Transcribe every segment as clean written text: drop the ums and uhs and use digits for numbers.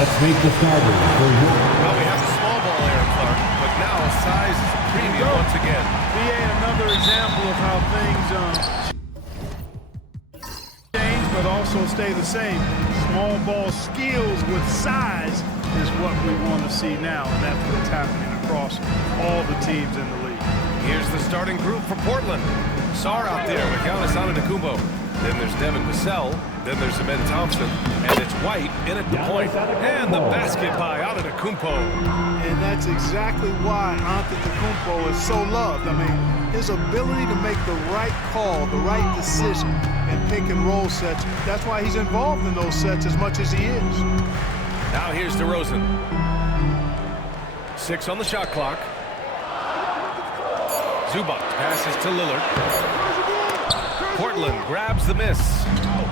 Let's meet the starters for you. Well, we have the small ball there, Clark, but now size is a premium once again. VA, another example of how things change, but also stay the same. Small ball skills with size is what we want to see now, and that's what's happening across all the teams in the league. Here's the starting group for Portland. Sarr out there with Giannis Antetokounmpo. Then there's Devin Vassell. Then there's Ben Thompson. And it's White in at the point. And the basket by Antetokounmpo. And that's exactly why Antetokounmpo is so loved. I mean, his ability to make the right call, the right decision, and pick and roll sets, that's why he's involved in those sets as much as he is. Now here's DeRozan. 6 on the shot clock. Zubac passes to Lillard. Portland grabs the miss.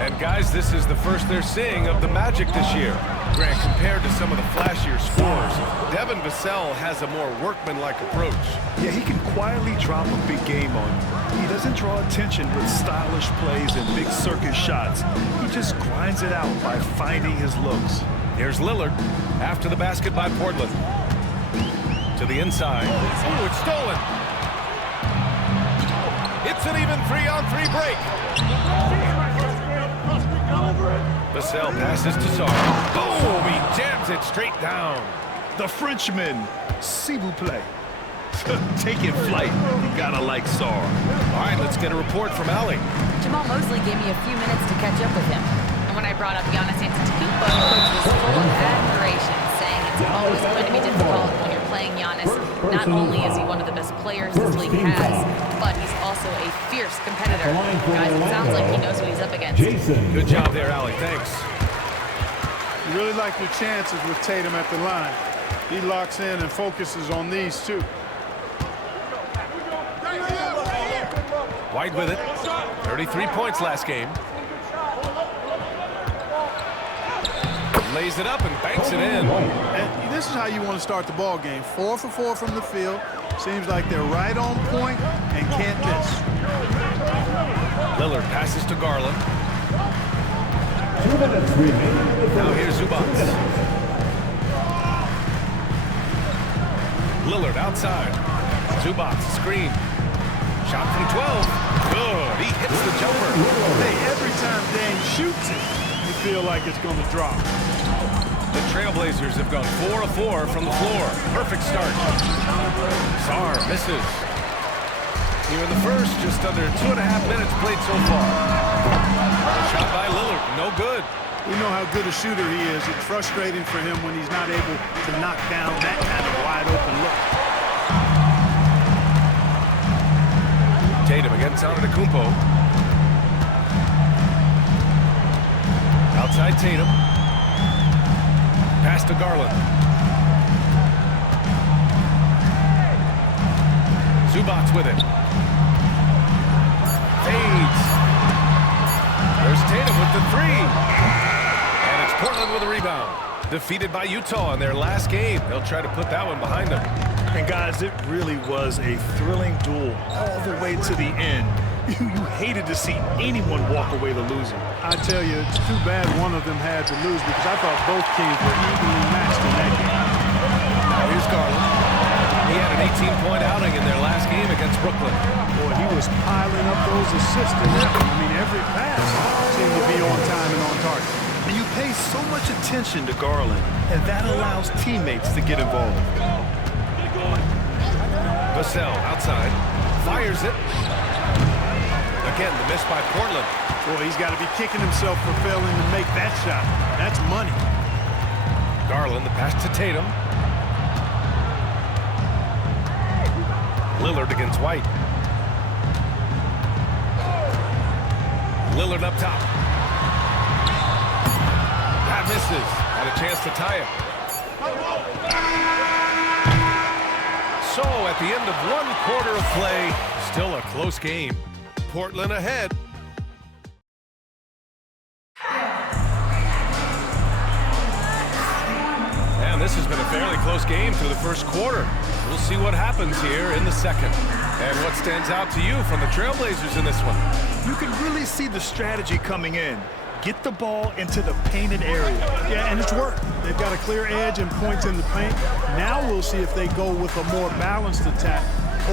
And guys, this is the first they're seeing of the Magic this year. Grant, compared to some of the flashier scorers, Devin Vassell has a more workmanlike approach. Yeah, he can quietly drop a big game on you. He doesn't draw attention with stylish plays and big circus shots. He just grinds it out by finding his looks. Here's Lillard after the basket by Portland. To the inside. Oh, it's stolen. It's an even 3-on-3 break. Vassell passes to Sarr. Boom! He jams it straight down. The Frenchman, s'il vous plaît. Taking flight. You gotta like Sarr. All right, let's get a report from Allie. Jamal Mosley gave me a few minutes to catch up with him. And when I brought up Giannis Antetokounmpo, the coach was full of admiration, saying it's always going to be difficult when you're playing Giannis. Not only is he one of the best players this league has, but he's also a fierce competitor. Guys, it sounds like he knows what he's up against. Good job there, Allie. Thanks. You really like your chances with Tatum at the line. He locks in and focuses on these two. White with it. 33 points last game. Lays it up and banks it in. And this is how you want to start the ball game. 4 for 4 from the field. Seems like they're right on point and can't miss. Lillard passes to Garland. 2 minutes remaining. Now here's Zubac. Lillard outside. Zubac screen. Shot from 12. Good. He hits the jumper. Hey, every time Dame shoots it, you feel like it's going to drop. The Trailblazers have gone 4 of 4 from the floor. Perfect start. Sarr misses. Here in the first, just under 2.5 minutes played so far. Shot by Lillard, no good. We know how good a shooter he is. It's frustrating for him when he's not able to knock down that kind of wide open look. Tatum against Antetokounmpo. Outside Tatum. Pass to Garland. Zubac with it. Fades. There's Tatum with the 3. And it's Portland with a rebound. Defeated by Utah in their last game. They'll try to put that one behind them. And guys, it really was a thrilling duel all the way to the end. You hated to see anyone walk away the loser. I tell you, it's too bad one of them had to lose because I thought both teams were evenly matched in that game. Now here's Garland. He had an 18-point outing in their last game against Brooklyn. Boy, he was piling up those assists. I mean, every pass seemed to be on time and on target. And you pay so much attention to Garland, and that allows teammates to get involved. Vassell outside. Fires it. Again, the miss by Portland. Boy, he's got to be kicking himself for failing to make that shot. That's money. Garland, the pass to Tatum. Lillard against White. Lillard up top. That misses. Had a chance to tie it. So, at the end of 1 quarter of play, still a close game. Portland ahead. And this has been a fairly close game through the first quarter. We'll see what happens here in the second. And what stands out to you from the Trailblazers in this one? You can really see the strategy coming in. Get the ball into the painted area. Yeah, and it's worked. They've got a clear edge and points in the paint. Now we'll see if they go with a more balanced attack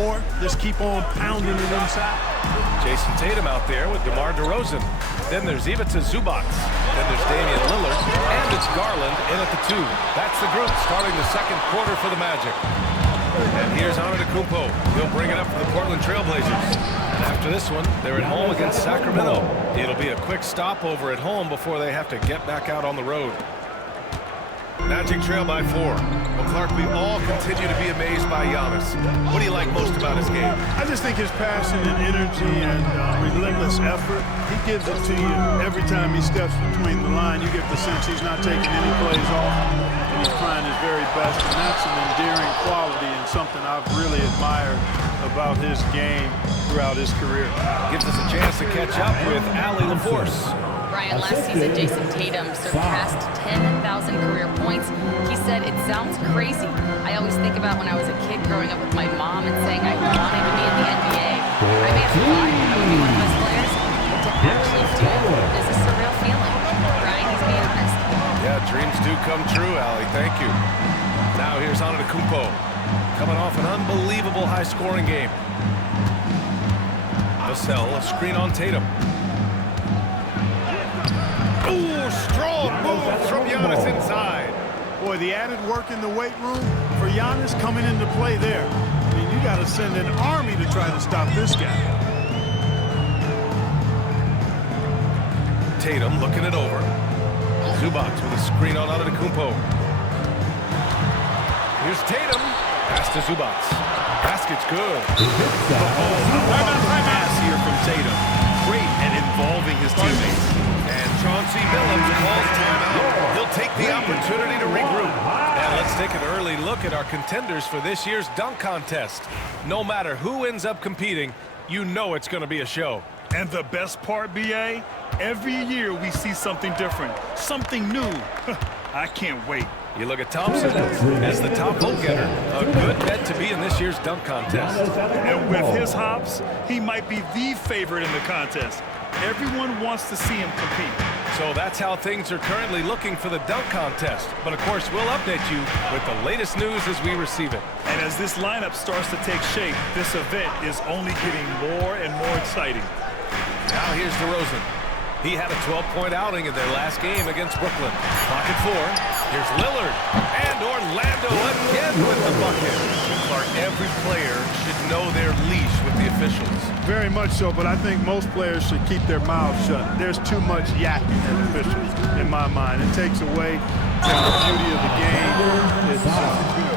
or just keep on pounding it inside. Jason Tatum out there with DeMar DeRozan. Then there's Ivica Zubac. Then there's Damian Lillard. And it's Garland in at the 2. That's the group starting the second quarter for the Magic. And here's Antetokounmpo. He'll bring it up for the Portland Trailblazers. And after this one, they're at home against Sacramento. It'll be a quick stopover at home before they have to get back out on the road. Magic trail by 4. Well, Clark, we all continue to be amazed by Giannis. What do you like most about his game? I just think his passion and energy and relentless effort, he gives it to you every time he steps between the line. You get the sense he's not taking any plays off, and he's trying his very best, and that's an endearing quality and something I've really admired about his game throughout his career. Gives us a chance to catch up with Allie LaForce. Brian, last season, Jason Tatum surpassed 10,000 career points. He said, "It sounds crazy. I always think about when I was a kid growing up with my mom and saying I wanted to be in the NBA. I may have thought I would be one of those players, but to actually do it is a surreal feeling." Brian, he's being honest. Yeah, dreams do come true, Allie. Thank you. Now here's Antetokounmpo, coming off an unbelievable high-scoring game. Vassell, a screen on Tatum. Ooh, strong move from Giannis inside. Boy, the added work in the weight room for Giannis coming into play there. I mean, you got to send an army to try to stop this guy. Tatum looking it over. Zubac with a screen on Antetokounmpo. Here's Tatum. Pass to Zubac. Basket's good. Pass here from Tatum. Great at involving his teammates. And Chauncey Billups calls timeout. He'll take the opportunity to regroup. And let's take an early look at our contenders for this year's dunk contest. No matter who ends up competing, you know it's going to be a show. And the best part, B.A., every year we see something different, something new. I can't wait. You look at Thompson as the top vote getter. A good bet to be in this year's dunk contest. And with his hops, he might be the favorite in the contest. Everyone wants to see him compete. So that's how things are currently looking for the dunk contest. But of course, we'll update you with the latest news as we receive it. And as this lineup starts to take shape, this event is only getting more and more exciting. Now here's DeRozan. He had a 12-point outing in their last game against Brooklyn. Clock at 4. Here's Lillard. And Orlando again with the bucket. Clark, every player should know their leash with the officials. Very much so, but I think most players should keep their mouths shut. There's too much yakking at officials, in my mind. It takes away from the beauty of the game. It's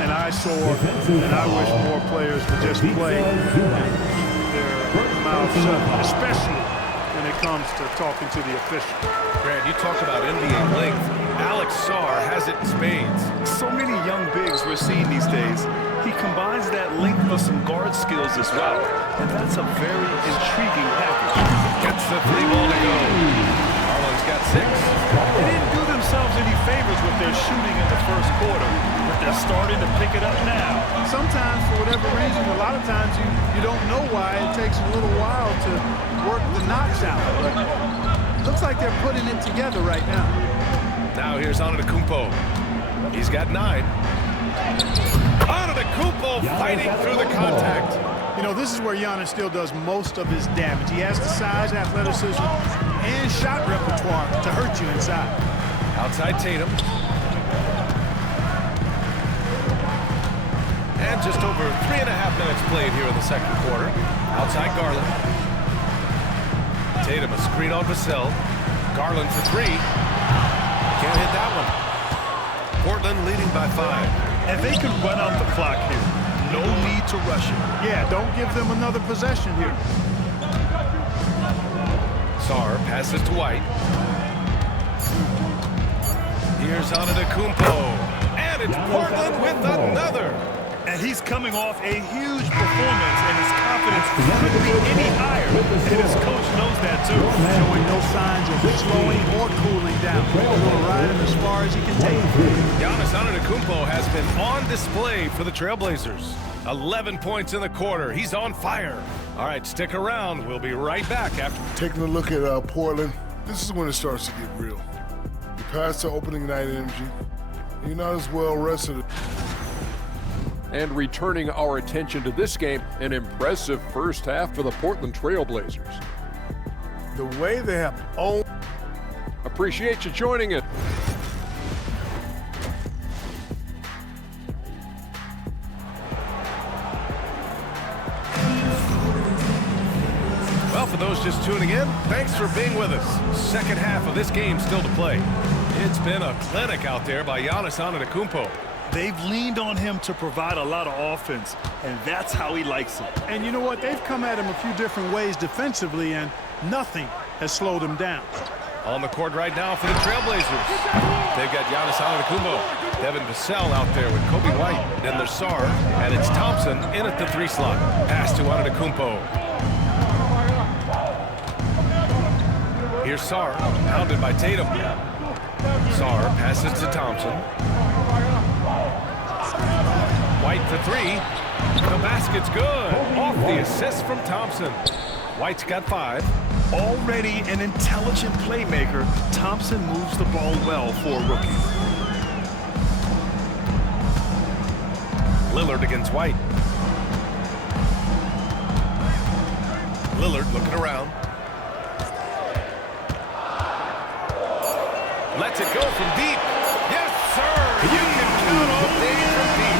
an eyesore, and I wish more players would just play and keep their mouths shut, especially when it comes to talking to the official. Grant, you talk about NBA length. Alex Sarr has it in spades. So many young bigs we're seeing these days. He combines that length with some guard skills as well. And that's a very intriguing package. Gets the 3-ball to go. Garland's got 6. They didn't do themselves any favors with their shooting in the first quarter, but they're starting to pick it up now. Sometimes, for whatever reason, a lot of times you don't know why. It takes a little while to work the knocks out. But looks like they're putting it together right now. Now here's Antetokounmpo. He's got 9. Antetokounmpo fighting through the contact. You know, this is where Giannis still does most of his damage. He has the size, athleticism, and shot repertoire to hurt you inside. Outside Tatum. And just over 3.5 minutes played here in the second quarter. Outside Garland. Tatum a screen on Vassell. Garland for 3. Can't hit that one. Portland leading by 5. And they can run out the clock here. No need to rush it. Yeah, don't give them another possession here. Sarr passes to White. Here's Antetokounmpo. And it's Portland with another. And he's coming off a huge performance, and his confidence couldn't be any higher. And his coach knows that too. Showing no signs of slowing or cooling down. He's going to ride him as far as he can take. Giannis Antetokounmpo has been on display for the Trailblazers. 11 points in the quarter. He's on fire. All right, stick around. We'll be right back after. Taking a look at Portland, This is when it starts to get real. You pass the opening night energy. You're not as well rested. And returning our attention to this game, an impressive first half for the Portland Trail Blazers. The way they have owned. Appreciate you joining it. Well, for those just tuning in, thanks for being with us. Second half of this game still to play. It's been a clinic out there by Giannis Antetokounmpo. They've leaned on him to provide a lot of offense, and that's how he likes it. And you know what? They've come at him a few different ways defensively, and nothing has slowed him down. On the court right now for the Trailblazers. They've got Giannis Antetokounmpo, Devin Vassell out there with Kobe White, then there's Sarr, and it's Thompson in at the 3 slot. Pass to Antetokounmpo. Here's Sarr, pounded by Tatum. Sarr passes to Thompson. White for 3. The basket's good. Off the assist from Thompson. White's got 5. Already an intelligent playmaker, Thompson moves the ball well for a rookie. Lillard against White. Lillard looking around. Lets it go from deep. Yes, sir! You can count on these from deep.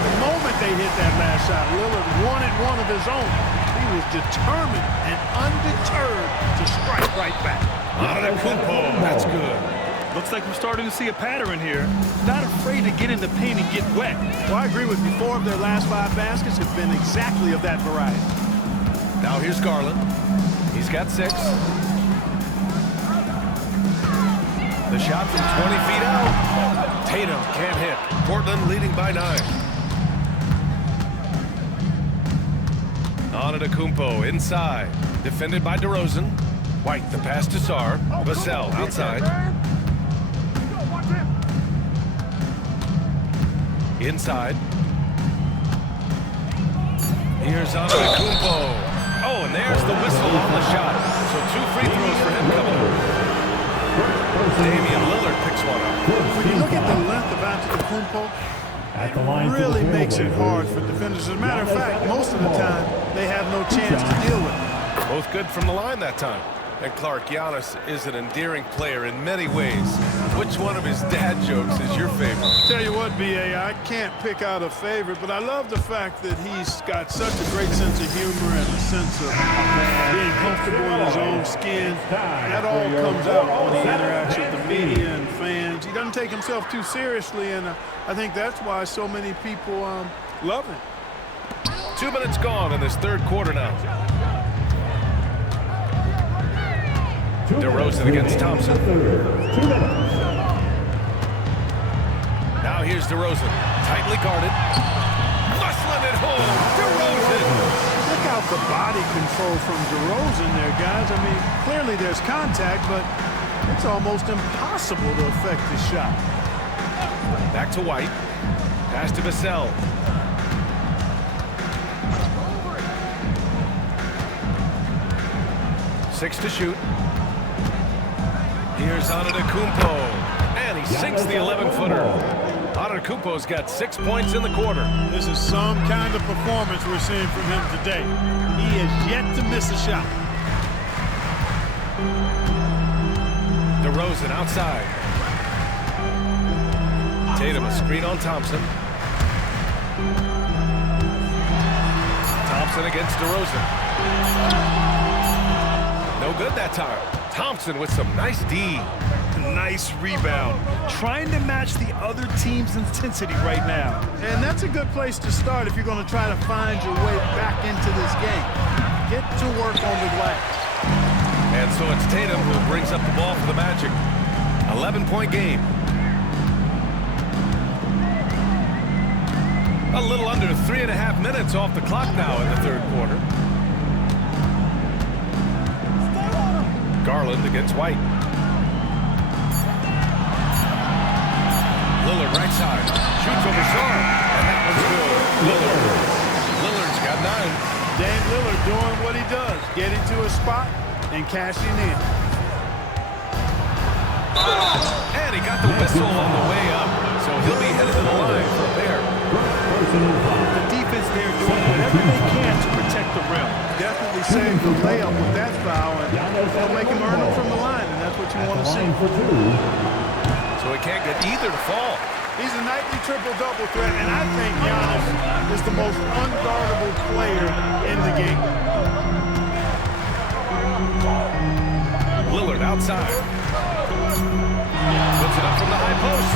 The moment they hit that last shot, Lillard wanted one of his own. He was determined and undeterred to strike right back. Antetokounmpo, that's good. Looks like we're starting to see a pattern here. Not afraid to get in the paint and get wet. Well, I agree with you. 4 of their last 5 baskets have been exactly of that variety. Now here's Garland. He's got 6. The shot from 20 feet out. Tatum can't hit. Portland leading by 9. Antetokounmpo inside. Defended by DeRozan. White, the pass to Sarr. Vassell outside. Inside. Here's Antetokounmpo. Oh, and there's the whistle on the shot. So 2 free throws for him coming up. Damian Lillard picks one up. When you look at the length of Antetokounmpo, it really makes it hard for defenders. As a matter of fact, most of the time, they have no chance to deal with it. Both good from the line that time. And Clark, Giannis is an endearing player in many ways. Which one of his dad jokes is your favorite? Tell you what, B.A., I can't pick out a favorite, but I love the fact that he's got such a great sense of humor and a sense of being comfortable in his own skin. That all comes out when he interacts with the media and fans. He doesn't take himself too seriously, and I think that's why so many people love him. 2 minutes gone in this third quarter now. DeRozan against Thompson. Now here's DeRozan, tightly guarded. Muscling it home, DeRozan. Look out the body control from DeRozan there, guys. I mean, clearly there's contact, but it's almost impossible to affect the shot. Back to White. Pass to Vassell. Six to shoot. Here's Antetokounmpo, and he sinks the 11-footer. Antetokounmpo's got 6 points in the quarter. This is some kind of performance we're seeing from him today. He has yet to miss a shot. DeRozan outside. Tatum a screen on Thompson. Thompson against DeRozan. No good that time. Thompson with some nice D. Nice rebound. Trying to match the other team's intensity right now. And that's a good place to start if you're going to try to find your way back into this game. Get to work on the glass. And so it's Tatum who brings up the ball for the Magic. 11-point game. A little under 3.5 minutes off the clock now in the third quarter. Garland against White. Lillard right side. Shoots over Sarr. And that one's good. Lillard's got 9. Dame Lillard doing what he does. Getting to a spot and cashing in. And he got the whistle on the way up, so he'll be headed to the line for a pair. The defense there doing whatever they can to protect the rim. Definitely saved the layup with that foul, and they'll make him earn it from the line, and that's what you want to see. So he can't get either to fall. He's a nightly triple-double threat, and I think Giannis is the most unguardable player in the game. Lillard outside. Puts it up from the high post.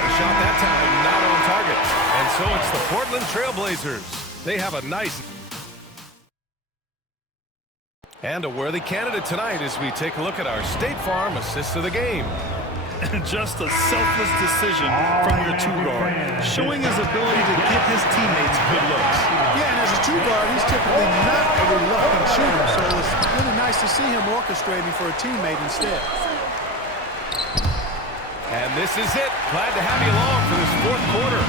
A shot that time, not on target. And so it's the Portland Trailblazers. They have a nice and a worthy candidate tonight as we take a look at our State Farm assist of the game. Just a selfless decision from your two-guard, showing his ability to give his teammates good looks. Yeah, and as a two-guard, he's typically not a reluctant shooter, so it's really nice to see him orchestrating for a teammate instead. And this is it. Glad to have you along for this fourth quarter.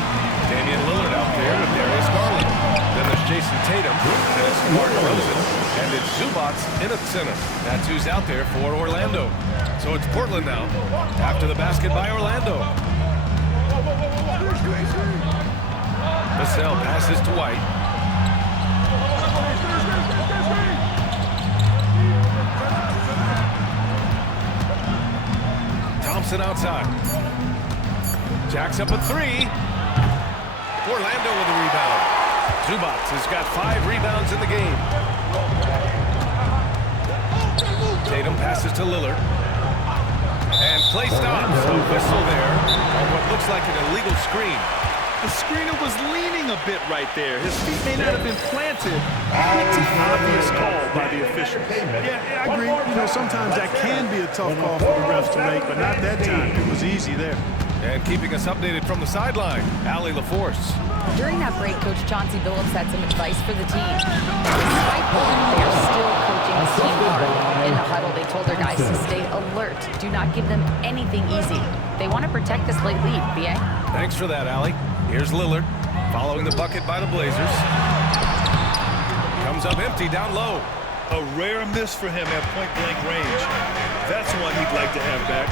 Damian Lillard out there with Darius Garland. Then there's Jason Tatum, and it's DeMar DeRozan, and it's Zubac in at center. That's who's out there for Orlando. So it's Portland now, after the basket by Orlando. Vassell passes to White. Thompson outside. Jacks up a three. Orlando with a rebound. Zubac has got 5 rebounds in the game. Tatum passes to Lillard. And play stops. So whistle there on what looks like an illegal screen. The screener was leaning a bit right there. His feet may not have been planted. It's an obvious call by the officials. Yeah, I agree. You know, sometimes that can be a tough call for the refs to make, but not that time. It was easy there. And keeping us updated from the sideline, Allie LaForce. During that break, Coach Chauncey Billups had some advice for the team. Despite Portland, they are still coaching the team hard. In the huddle, they told their guys to stay alert. Do not give them anything easy. They want to protect this late lead, B.A. Thanks for that, Allie. Here's Lillard, following the bucket by the Blazers. Comes up empty down low. A rare miss for him at point-blank range. That's one he'd like to have back.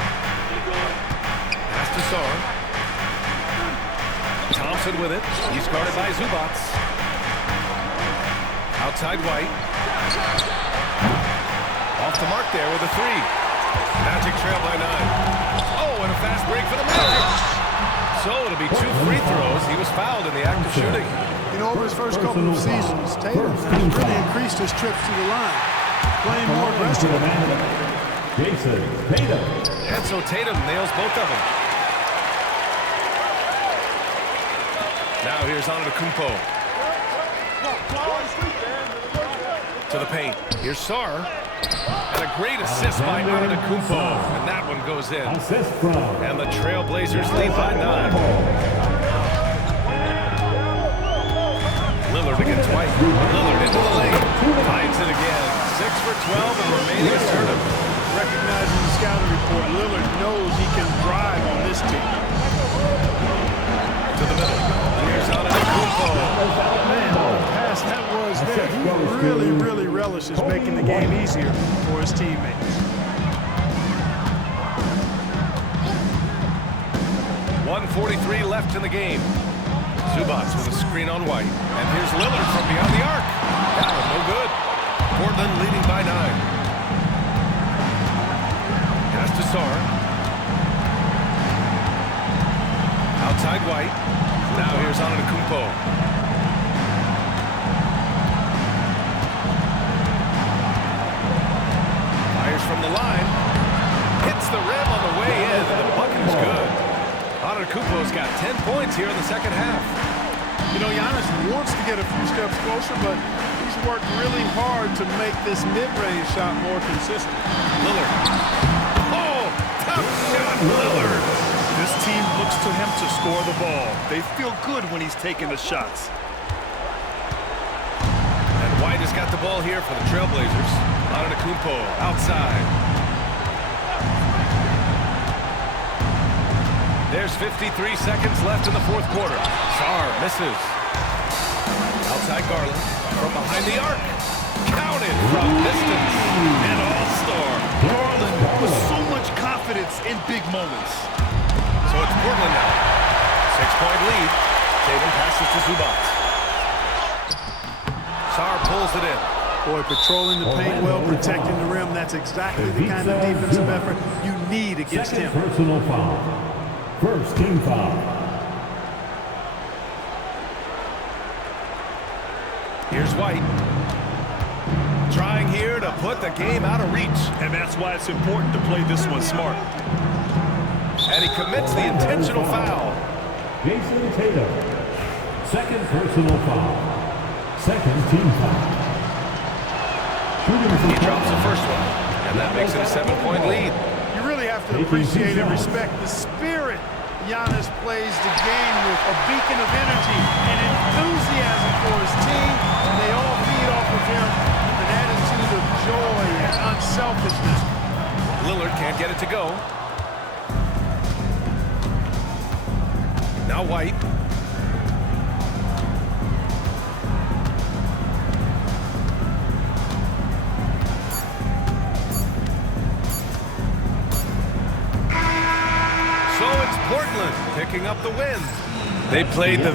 Pass to Sarr. Thompson with it. He's guarded by Zubac. Outside White. Off the mark there with a three. Magic trail by 9. Oh, and a fast break for the Magic. So it'll be 2 free throws. He was fouled in the act of shooting. You know, over his first couple of seasons, Tatum has really increased his trips to the line, playing more aggressive. Jason Tatum. And so Tatum nails both of them. Now here's Antetokounmpo. To the paint. Here's Sarr. And a great assist by Antetokounmpo. And that one goes in. Assist from. And the Trailblazers lead by 9. Lillard against White. Lillard into the lane. Finds it again. 6 for 12 and remaining assertive. Recognizing the scouting report, Lillard knows he can drive on this team. To the middle. Here's Antetokounmpo. Man, what a pass that was there. He really relishes making the game easier for his teammates. 1:43 left in the game. Zubac with a screen on White. And here's Lillard from beyond the arc. That one no good. Portland leading by 9. Pass to Sarr. Outside White. Now here's Antetokounmpo. Fires from the line. Hits the rim on the way in, and the bucket is good. Antetokounmpo's got 10 points here in the second half. You know, Giannis wants to get a few steps closer, but he's worked really hard to make this mid-range shot more consistent. Lillard. Oh, tough shot, Lillard. This team looks to him to score the ball. They feel good when he's taking the shots. And White has got the ball here for the Trailblazers. Antetokounmpo outside. There's 53 seconds left in the fourth quarter. Sarr misses. Outside Garland from behind the arc. Counted from distance. An all-star. Garland with so much confidence in big moments. So it's Portland now. 6-point lead. Tatum passes to Zubac. Sarr pulls it in. Boy, patrolling the paint well, protecting the rim. That's exactly the kind of defensive effort you need against him. Second personal foul. First team foul. Here's White. Trying here to put the game out of reach. And that's why it's important to play this one smart. And he commits the intentional foul. Jason Tatum. Second personal foul. Second team foul. He drops the first one, and that makes it a 7-point lead. You really have to appreciate and respect the spirit Giannis plays the game with, a beacon of energy and enthusiasm for his team, and they all feed off of him with an attitude of joy and unselfishness. Lillard can't get it to go. Now White. Portland picking up the win. They played the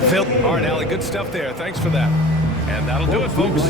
All right, Allie, good stuff there. Thanks for that. And that'll do it, folks.